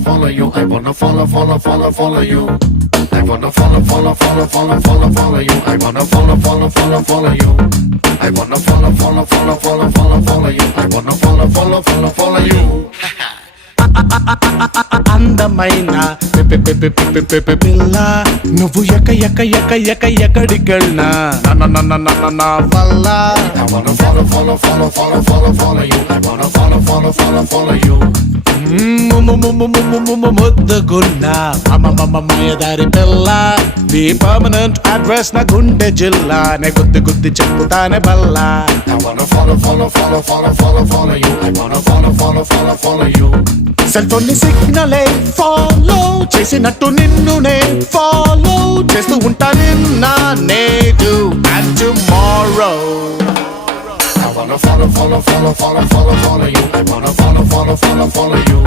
follow you. I wanna follow you. I wanna follow you. I wanna follow you. I wanna follow you. I wanna follow you. అందమైన పిల్ల నువ్వు ఎక్కడికెళ్ళినా నా వల్ల I wanna follow you. I wanna follow you. ముద్దుగున్నా మాయదారి పిల్ల నీ పర్మనెంట్ అడ్రస్ నా గుండె జిల్లా నే గుద్ది చెప్పుతానే బల్లా I wanna follow you. I wanna follow you. Cell phone ని సిగ్నలే ఫాలో చేసినట్టు నిన్నునే ఫాలో చేస్తూ ఉంటా నిన్న నేడు and tomorrow I wanna follow you. I wanna follow you.